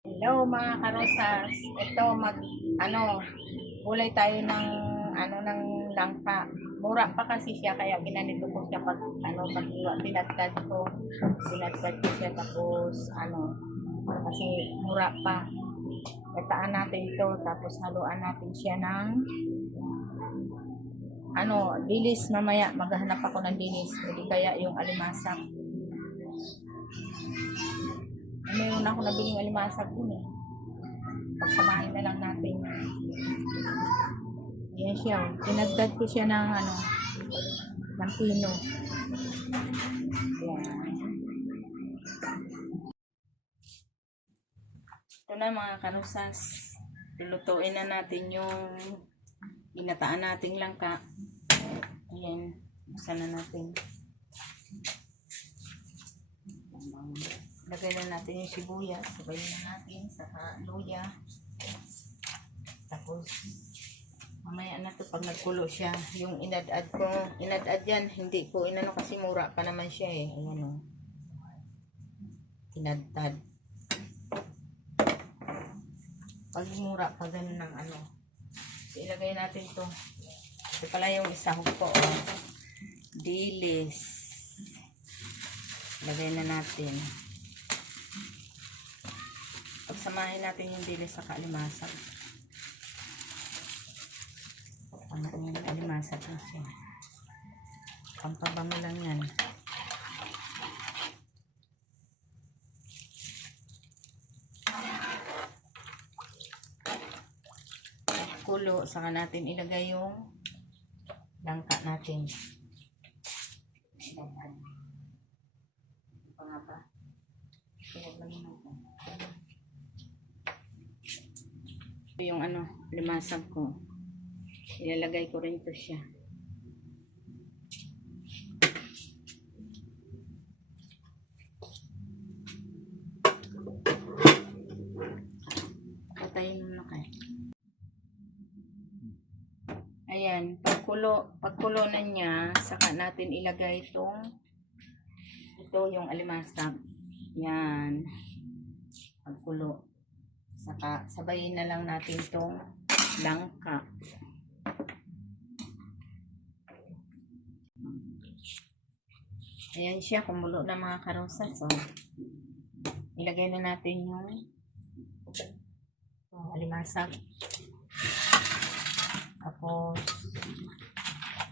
Hello mga karosas. Ito gulay tayo ng ng langka. Mura pa kasi siya kaya ginanito ko siya pag tinadtad ko. Tinadtad ko siya tapos kasi mura pa. Gataan natin ito tapos haluan natin siya ng dilis mamaya. Maghahanap ako ng dilis. Hindi kaya yung alimasag. Mayroon ako nabiling alimasag dun eh. Pagsamahin na lang natin. Yan siya. Tinagdad ko siya ng pino. Yan. Ito na mga karusas. Lulutuin na natin yung ginataan nating langka. Ayan. Buksan na natin. Lagay na natin yung sibuyas. Sabayin na natin. Saka luya. Tapos mamaya na to pag nagkulo siya. Yung inadad yan. Hindi ko inano kasi mura pa naman siya eh. Ayan o. Tinadtad. Pag mura pa ganun ng So, ilagay natin to. Ito pala yung isahog ko. Dilis. Ilagay na natin. Pagsamahin natin yung dilis sa kalimasag. Yung alimasag na siya. Pampabango lang yan. Kulo, saka natin ilagay yung langka natin. Ito nga ba? Yung limasag ko. Ilalagay ko rin to siya. Patayin mo na kayo. Ayan, pagkulo na niya, saka natin ilagay ito yung alimasag. Yan. Pagkulo. Saka sabayin na lang natin itong langka. Ayan siya, kumulo na mga karosas. So, ilagay na natin yung alimasag. Tapos,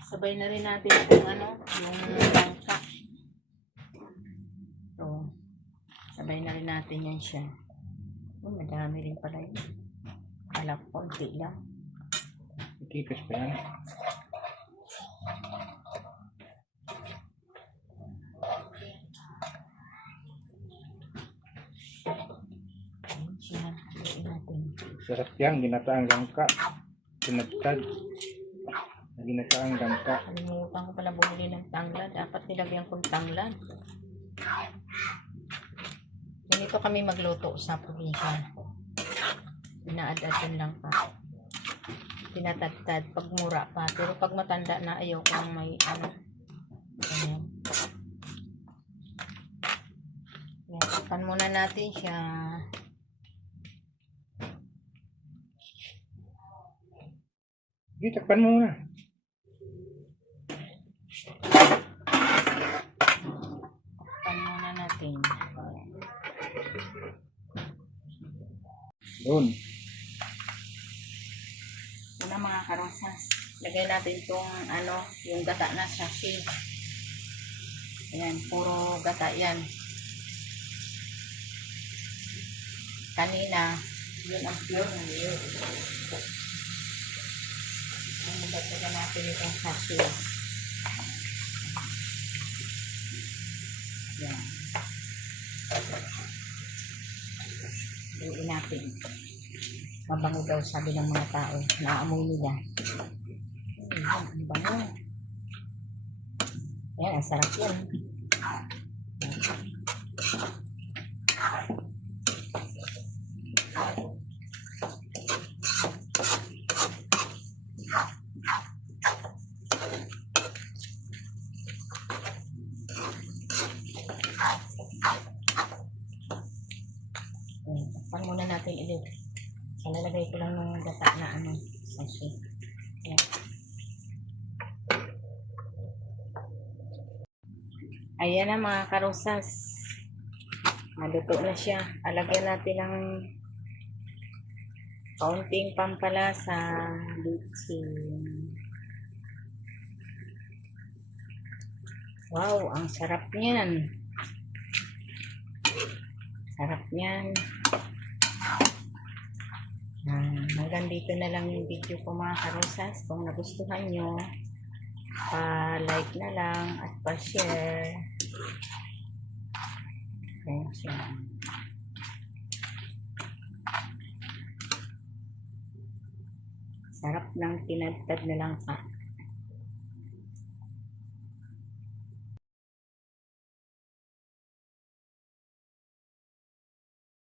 sabay na rin natin yung langka. So, sabay na rin natin yan siya. Madami rin pala yun. Kala ko, konti lang. Ikikis pa yan. Sarap yan, ginataang langka. Tinagtad. Ginataang langka. Kalimutan ko pala bumili ng tanglad. Dapat nilagyan kong tanglad. Ganito kami magluto sa probinsya. Inaad-adan lang pa. Tinatagtad pag mura pa. Pero pag matanda na ayaw kung may Ayan. Takpan muna natin siya. Sige, takpan mo muna. Takpan muna natin. Doon. Una mga karosas. Lagay natin itong yung gata na sachet. Ayan, puro gata yan. Kanina, yun ang pure ng yun. Nagdagan natin itong sachet. Yan. Luin natin. Mabango daw sabi ng mga tao. Naamoy nila. Ayan, ang bango. Ayan, ang sarap yan. Takpan muna natin ulit. Lalagay ko lang ng gata na ano, sachet. Ayan. Ayan na mga karosas. Maluto na siya. Alagyan natin ng kaunting pampalasa, bitchin. Wow, ang sarap niyan. Sarap niyan. Hanggang dito na lang yung video ko mga karosas. Kung nagustuhan nyo, pa-like na lang at pa-share. Ayan siya. Sarap ng tinadtad na langka.